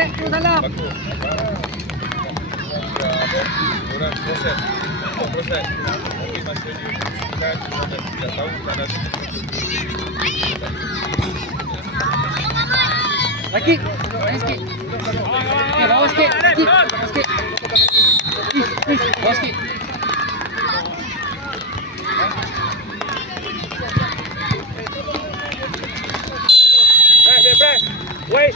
Back tu salah. Orang proses. Mungkin masa dia kan tidak tahu tanda. Lagi. Main sikit. Bawa sikit. Bawa sikit. Bawa sikit. Press. Wais.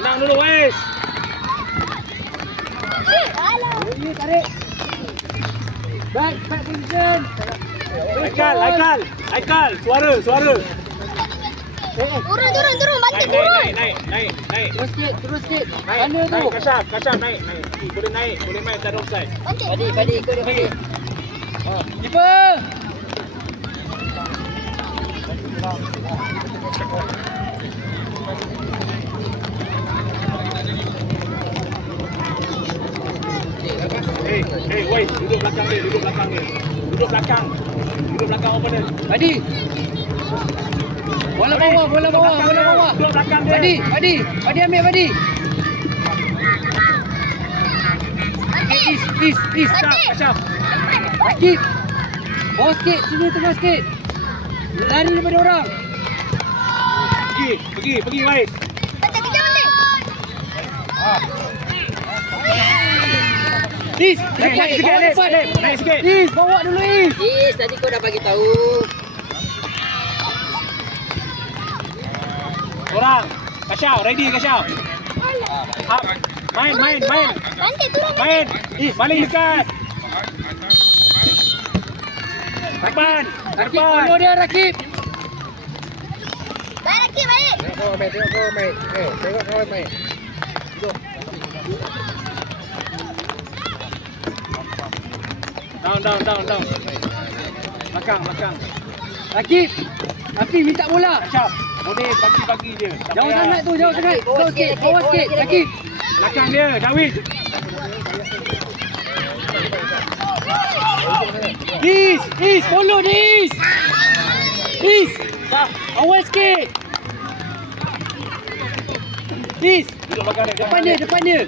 Menang dulu Wais. Ini tarik. Back position. Aikal. Suara. Turun. Batik turun. Naik. Terus sikit. Naik. Mana tu? Kacap naik. Boleh naik. Boleh main tak ada offside. Padi ikut dia padi. Keeper. Hey, Wais, duduk belakang dia. Duduk belakang opponent. Padi. Bola bawah. Duduk belakang dia. Padi ambil padi. Is. Kacap. Lagi. Bawa sikit, sini tengah sikit. Lari daripada orang. Pergi Wais. Batik kejap Batik. Is, Naik sikit. Is, bawa dulu Is. Is, tadi kau dah bagi tahu. Orang. Kacap, ready Kacap. Main. Batik turun. Main. Paling dekat. Depan. Follow dia Rakib. Baik lagi baik. Down. Belakang. Rakib minta bola. Kacap. Boleh bagi dia. Jauh sangat tu, jauh sangat. Bawah sikit. Rakib. Belakang dia, Dawid. Is, follow dia Is. Awal sikit. Is, Duduk belakang dia. depan dia.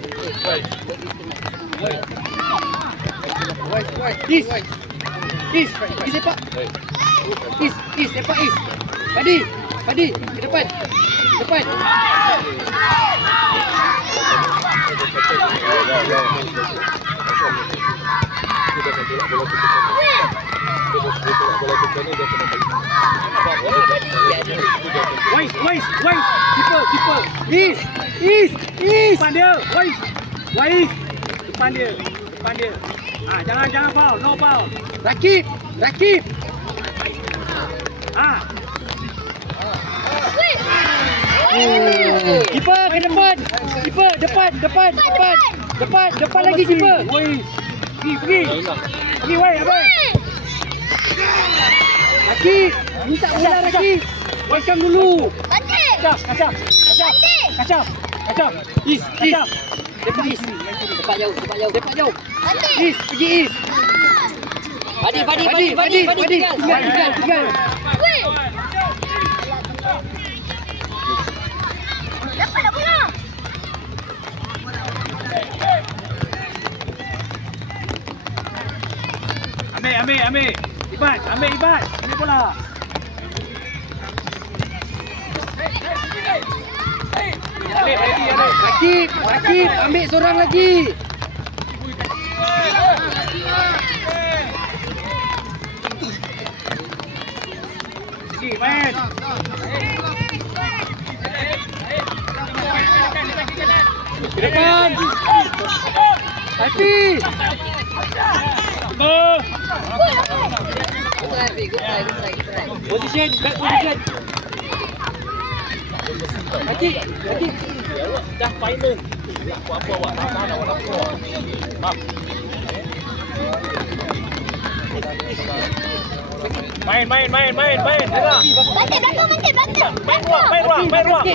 Is sepak. Is sepak Is. Padi ke depan. Wais. Keeper. Is. Depan dia. Wais. Depan dia. Jangan foul. No foul. Rakib. Keeper ke depan. Keeper depan lagi keeper. Wais. Pergi. Pergi Wais. Rakib, minta bola Rakib. Welcome dulu. Batik. Kacap. Is. Depan Is. Depan jauh. Batik. Is, pergi Is. Padi. Tinggal. Weh. Dapat dah bola. Ambil. Ibad. Ambil bola. Rakib, ambil seorang lagi. Pergi, main. Depan. Hati. Good try. Position, back position. Hati. Dah final. Apa awak tak tahu awak keluar. Main. Dengar. Batik belakang. Main ruang.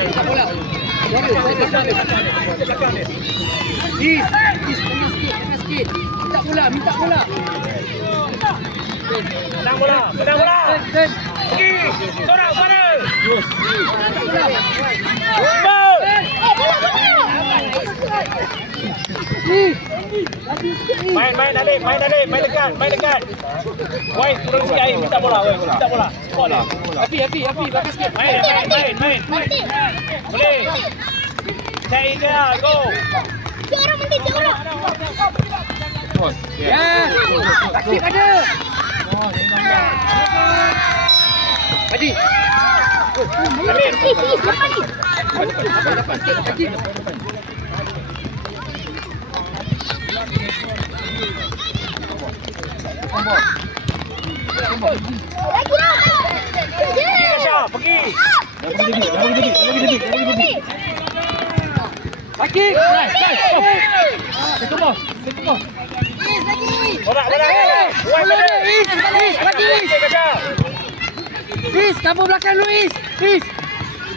Kacap bola. Is, tengah sikit. sikit. Minta bola. Pedang bola. Turn. Pergi. Sorang sana. Bola. Main dekat. Wai, turun sikit air, minta bola. Bola. Api, belakang sikit. Main. Boleh. Cari dia, go. Jorok nanti, jorok. Ya. Takip ada. Padi. Pergi Kasha, pergi. Sakit. Bola. Wai mana? Lagi. Kasha. Is, cover belakang dulu, Is.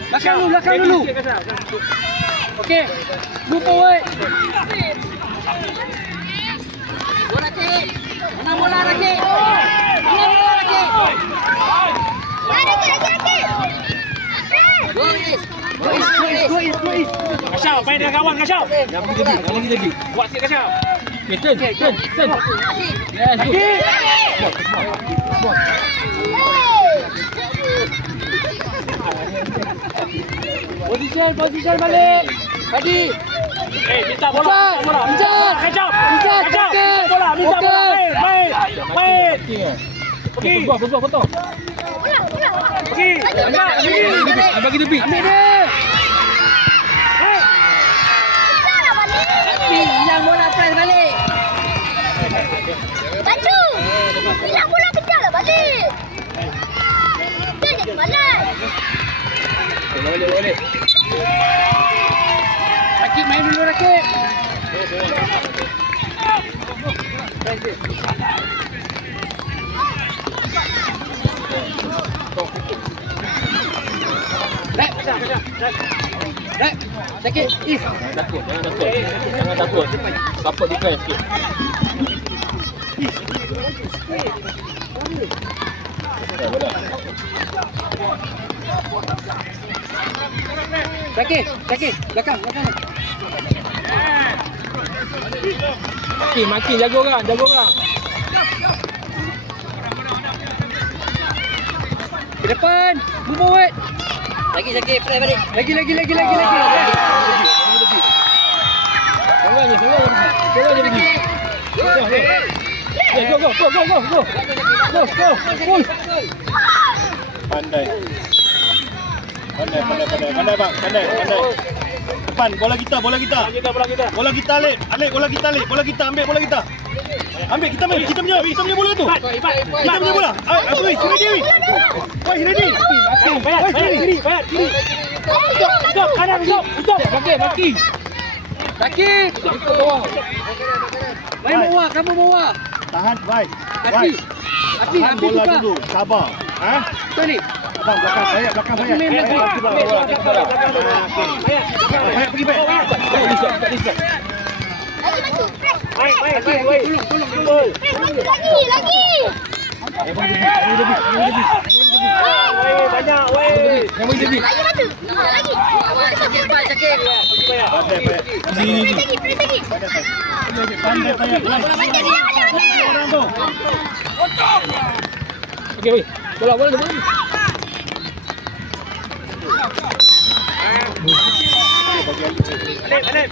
Belakang dulu. Okey. Move forward. Bola Rakit. Mana bola Rakit? Go Is. Kasha, main dengan kawan Kasha. Lagi. Buat sikit Kasha. Turn. Yes, Position balik. Padi. Minta bola. Kejar. Kasha. Kejar. Minta bola. Main. Pergi. Potong. Pergi. Bagi tepi. Ambil dia. Hilang bola press balik. Baju. Hilang bola kejar lah balik. Jangan malas. Boleh. Rakit main dulu Rakit. Rek, sakit. Is. Jangan takut. Support defense sikit. Sakit. Belakang. Makin jaga orang. Ke depan. Move forward. Lagi sakit, press balik. Lagi. Jangan je pergi. Go. Pandai bang, pandai. Depan, bola kita. Bola kita, Alek. Ambil bola kita. Kita punya bola tu. Kita punya bola. Wai, ready. Kiri. Stop, kanan, stop. Sakit. Main bawah, kamu bawah. Tahan, Wai. Api bola buka. dulu, sabar. Betul ni. Abang, belakang banyak. Main belakang. Banyak pergi baik. Lagi maju. Press. Tolong. Lagi. Banyak, Lagi maju. Lagi. Sakit. Press lagi. Pandai. Orang tu. Okey, weh. Bola. Alek.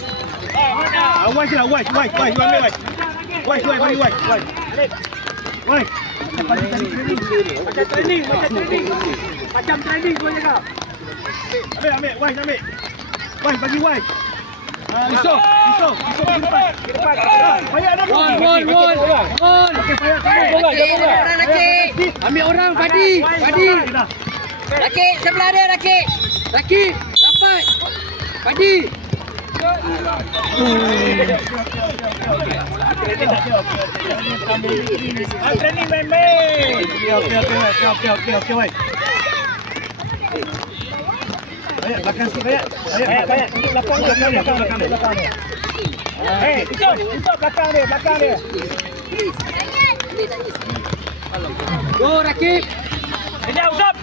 Wai. You ambil Wai. Wai. Macam training kau jaga. Ambil. Wai. Wai, bagi Wai. Iso pergi depan. Payah dah. One. Okey, payah. Orang Rakit. Ambil orang Padi. Rakit, sebelah dia Rakit. Rakit. Dapat. Padi. Training main. Okey, Wai. Banyak belakang sikit banyak. Belakang. Usap belakang dia, belakang dia. Go Rakib. Kejar, usap.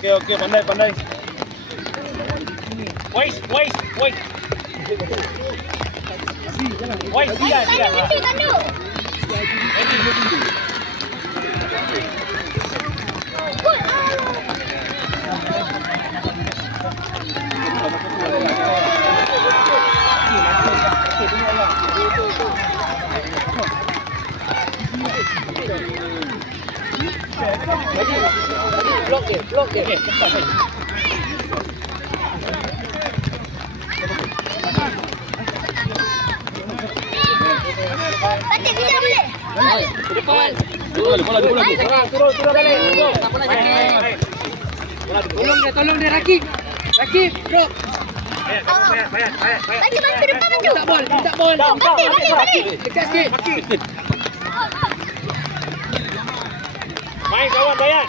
Okey, pandai. Wais. Dia. Nanti tandu. Blok dia. Batik kejar boleh. Ke depan. Bola lagi. Turun balik. Tak pernah sakit. Tolong dia Rakib. Rakib, drop. Bayar. Bantu depan bantu. Minta bol. Balik. Dekat sikit. Main kawan, bayar.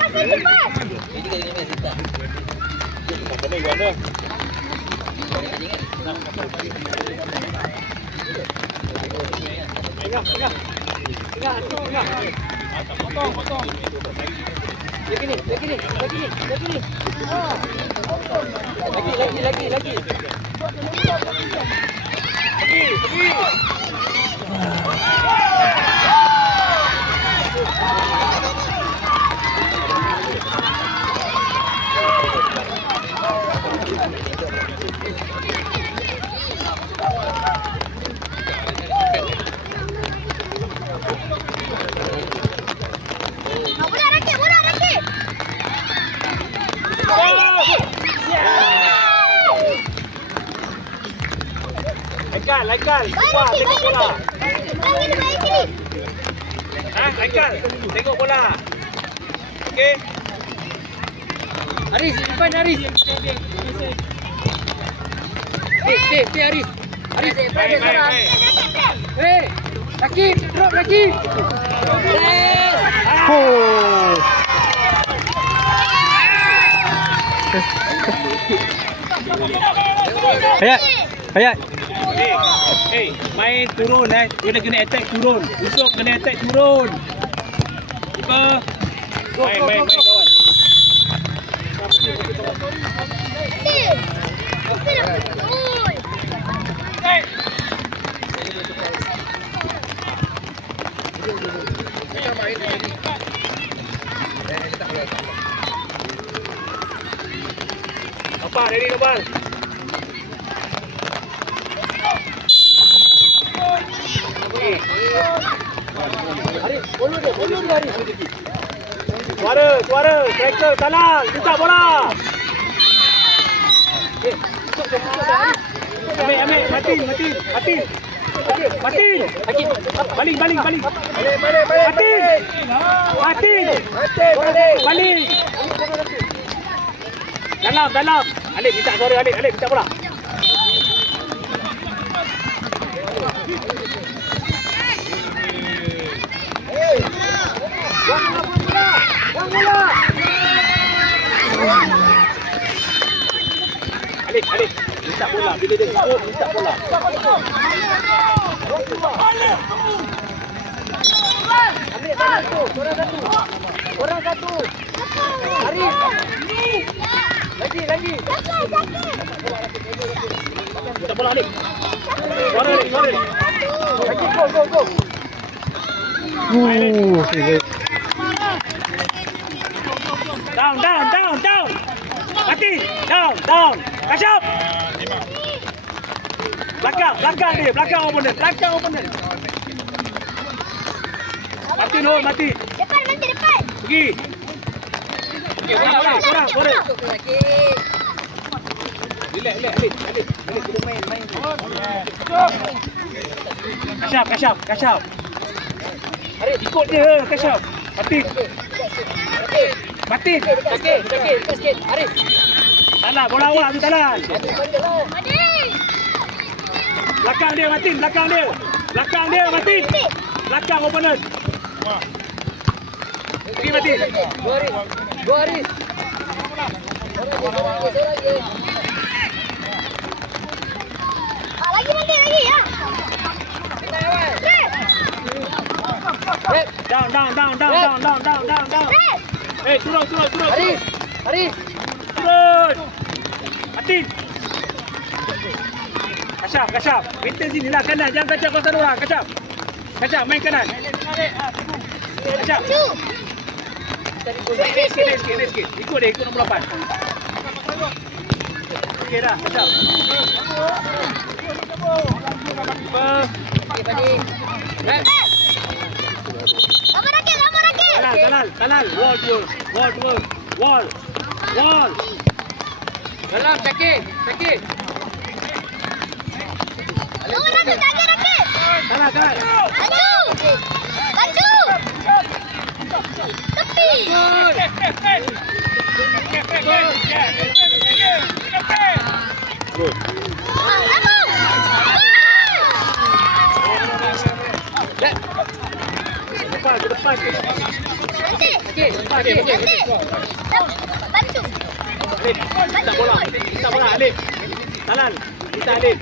Pasal cepat. Ini juga dengan Zita. Benda gua ada. Tengah. Potong. Lagi ni. Lagi. Pergi. Bola rakit. Laikal. Wah, tengok bola. Bagi baik sini. Laikal. Tengok bola. Okey. Aris, depan Aris. Stay Aris. Aris, Baik. Hey, Rakib, drop Rakib. Hayat. Main turun kena attack turun. Usop kena attack turun. Keeper. Main kawan. Apa dari Nobal? Aris, follow dia Aris. Suara, striker salah, minta bola. Ambil, Martin. Balik. Martin. Balik. Dalam. Alif minta suara, Alif minta bola. Alif, minta bola. Bila dia shoot, minta bola. Ambil satu. Orang satu. Aris. Lagi. Minta bola, Alif. Suara. Lagi go. Down. Mati. Down. Kashaf. Belakang dia. Belakang opponent. Martin hold, Mati. Depan. Pergi. Okey, bola. Relax, Alif. Kita main. Kashaf. Arik, ikut dia, Kashaf. Martin. Dekat sikit. Aris. Tanah, bola tu tanah. Madi. Belakang dia, Martin. Belakang opponent. Pergi, Martin. Go Aris. Down. Eh, turun. Haris. Turun. Atin. Kashaf. Maintain sini lah kanan. Jangan kacau kawasan orang. Kashaf, main kanan. Kashaf. Sikit. Ikut nombor 8. Okey dah, Kashaf. Kanal. Wall. Dalam sakit. Kanal. Baju. Tepi. Depan. Nanti. Baju. Minta bola, Alif. Kanal. Minta Alif.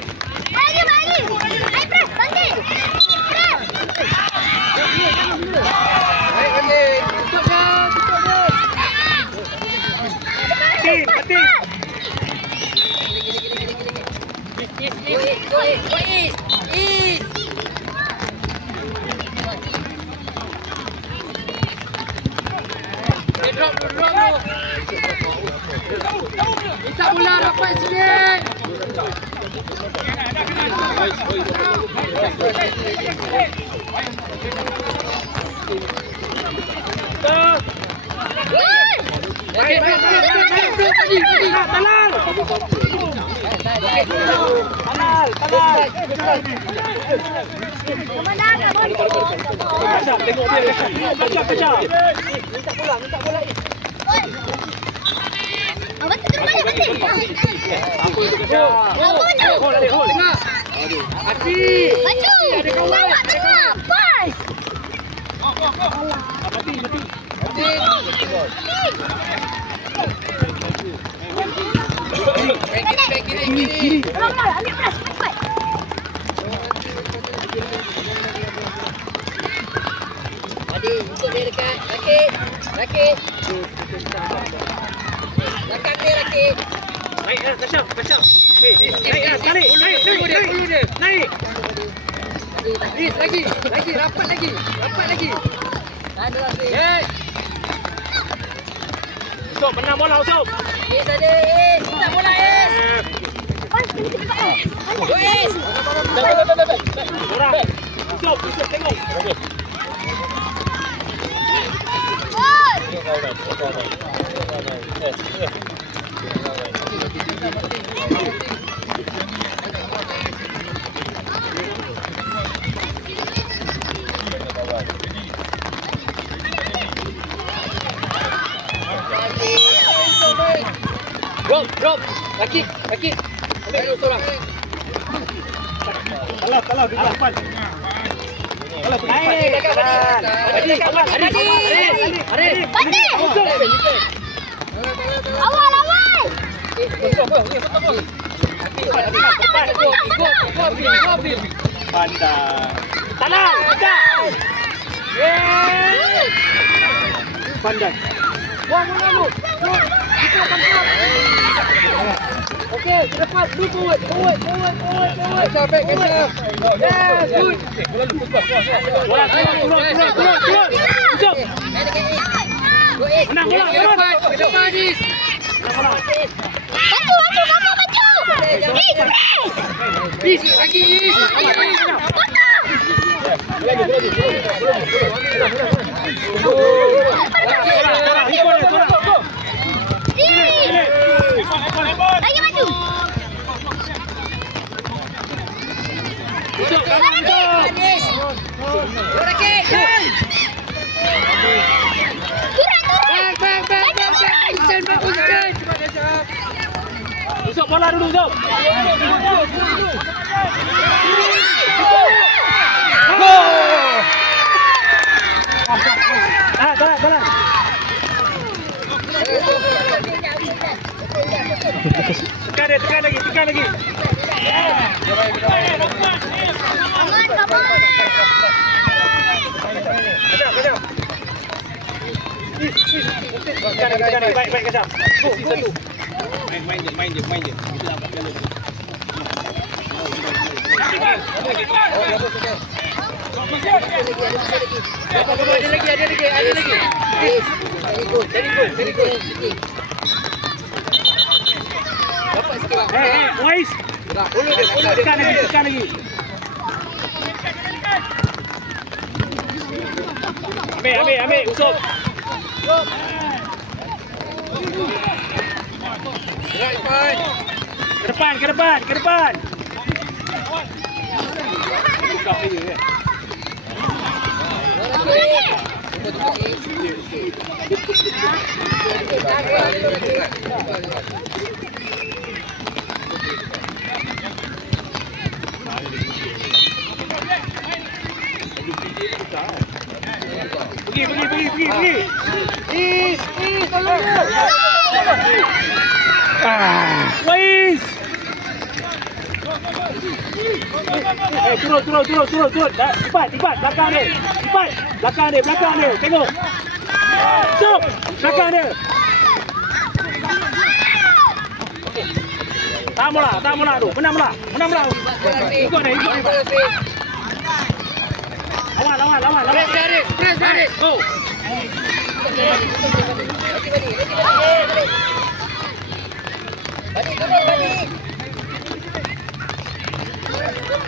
Bagi. Ayo press, bangkit. Press. Atin. Drop dulu. Minta bola rapat sikit. Kashaf, tengok dia. Kashaf. Minta bola. Abang tu balik. Apa itu Kashaf? Hold. Tengah. Hati. Baju. Bawa tengah. Pas. Mati. Back kiri. Bola. Ambil press. Cepat. Adi, untuk dia dekat. Rakit. Dekat dia rakit. Naik Kashaf. Naik. Dulu dia. Naik. Lagi. Rapat lagi. Ada lagi. Yes. Usop, menang bola Usop. Minta bola, Pas, kena cepat. Orang. Usop, tengok. Gol. Drop. Kaki. Ambil dulu seorang. Kalah di depan. Naik dekat badan. Haris. Banding. Awal. Pandang. Tanah. Pandang. Buang bola lu. Okey, ke depan. Dulu forward. Kacau. Yes, good. Bola turun. Usop. Menang bola. Ke depan, Haris. Baju. Is, lagi. Lagi maju. Usop bola dulu, Usop. Jalan. Tekan lagi. Come on. Kejap. Baik kejap. Isi satu. Main je. Kita dapat piala. Ada lagi. Very good. Dapat sikit bang. Wais. Follow dia. Tekan lagi. Ambil, usop. Ke depan. Buka player kan. Pergi. Is, tolong dia. Wais. Turun. Lipat belakang dia. Belakang dia. Tengok. Stop. Belakang dia. Tak mula tu. Menang mula. Ikut dia. Lawan. Press dari. Go.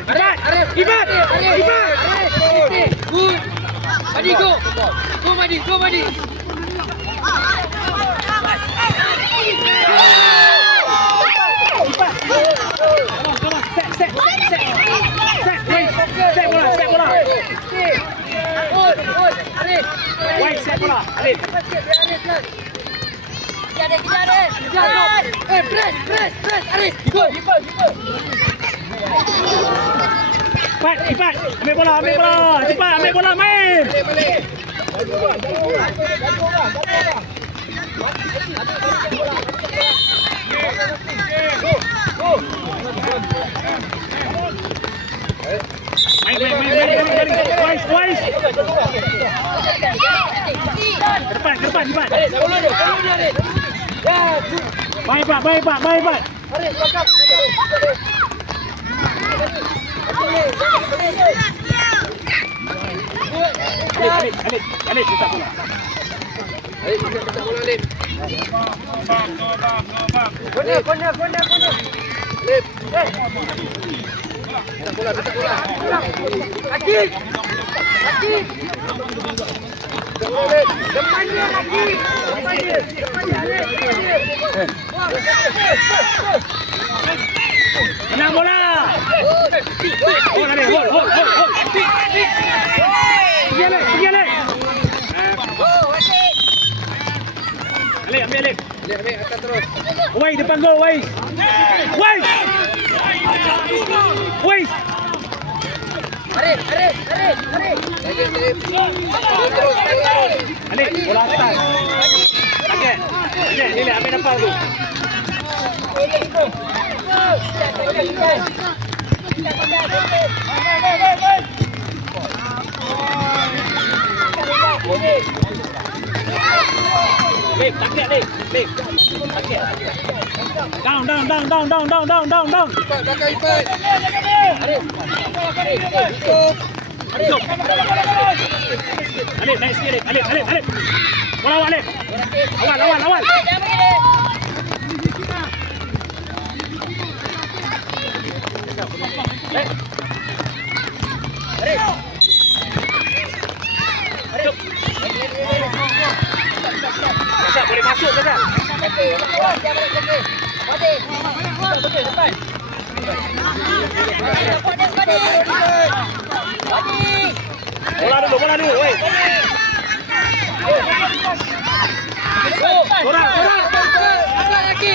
Balik. Ibat. Good. Madi go. Go Madi. Come on. Set. Set bola. Arif. Wait, set bola. Alif. Kejar dia. Press. Arif. Go. Cepat. Ambil bola. Cepat ambil bola, main. Balik. Main. Wise. Ke depan, cepat. Baik, Pak. Alif, letak bola. Arif, kita letak bola Alif. Corner. Alif. Letak bola. Akif. Depan dia lagi. Menang bola. Hold. Pergi Alif. Ambil. Alif, atas terus. Wais, depan gol, Wais. Arif. Lagi Alif. Terus. Alif, bola atas. Target. Ni ambil depan tu. Lip, target. Target. Down. Belakang Ipat. Arif. Alif, naik sikit Alif. Bola awak Alif. Awal. Kejap, boleh masuk ke tak? Bola dulu, weh. Bola. Awal lagi.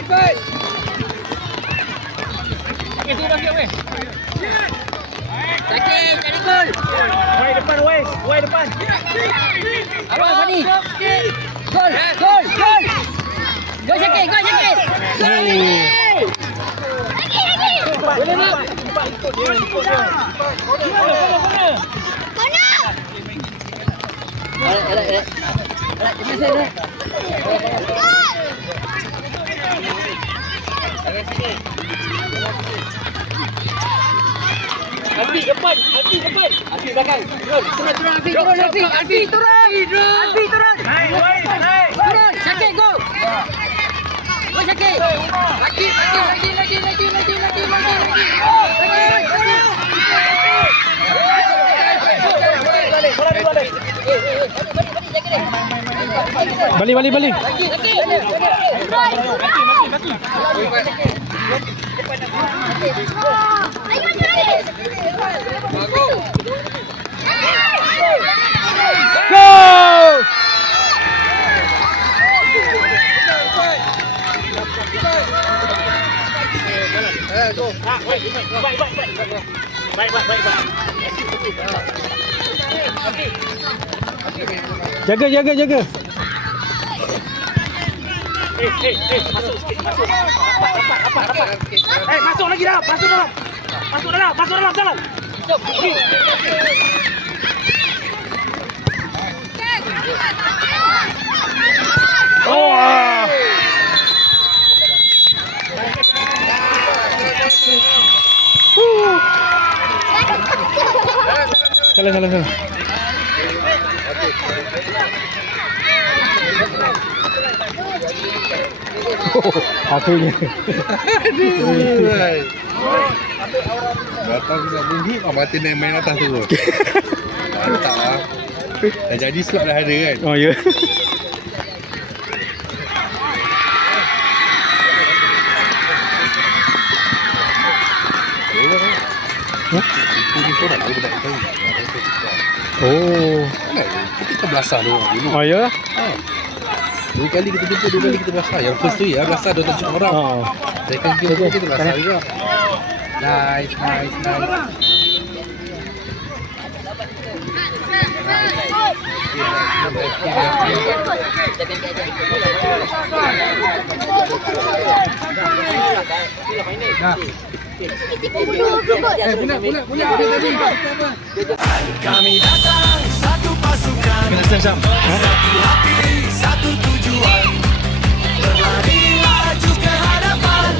Ipat. Sakit, cari gol. Wei depan. Awal Fani. Gol. Gol sakit. Boleh nak. Alright. Alfi depan. Alfi belakang. Turun. Alfi turun. Naik. Turun, Syakir go. Go Syakir. Lagi. Balik. Go! Jaga. Masuk sikit. Rapat. Masuk lagi dalam. Masuk dalam. Oh! Salah. Akhirnya. Datang nak bunyi, mati main atas tu. Mantap lah. Dah jadi slot dah ada kan. Oh ya. Itu ni seorang dia budak tahu. Oh. Kan? Kita belasah dulu. Oh ya. Dua kali kita jumpa, dua kali kita belasah. Yang first tu ya belasah 2 orang. Oh. Second game tu kita belasah juga. Nice. Kami datang satu pasukan, satu hati, satu tujuan. Berlari laju ke hadapan,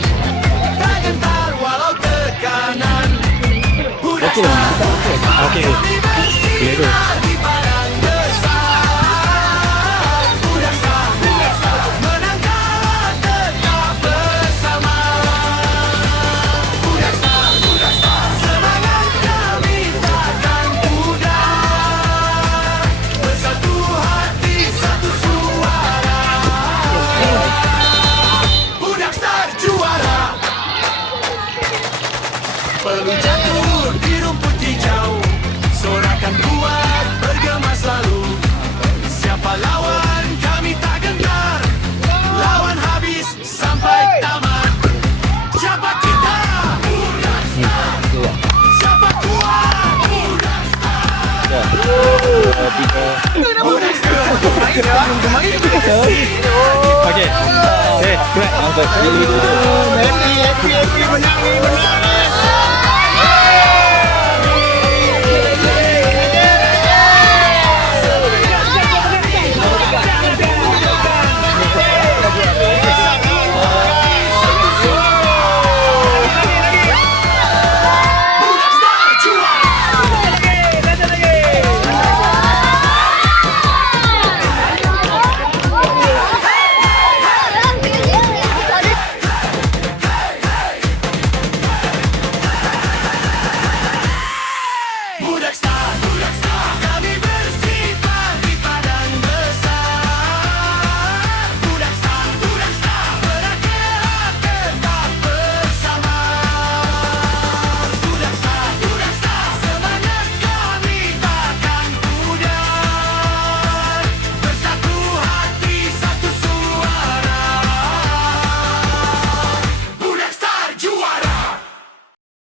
tak gentar walau tekanan. Budak Okey. bersinar di padang besar. Budak menang kalah tetap bersama. Budak semangat kami takkan pudar. Bersatu hati, satu suara. Budak Star juara. Perlu jatuh di rumput hijau, sorakan kuat bergema selalu. Siapa lawan kami tak gentar, lawan habis sampai tamat. Siapa kita? Budak Star. Siapa kuat? Budak Star. Budak Star. Okey. Great. Happy menang.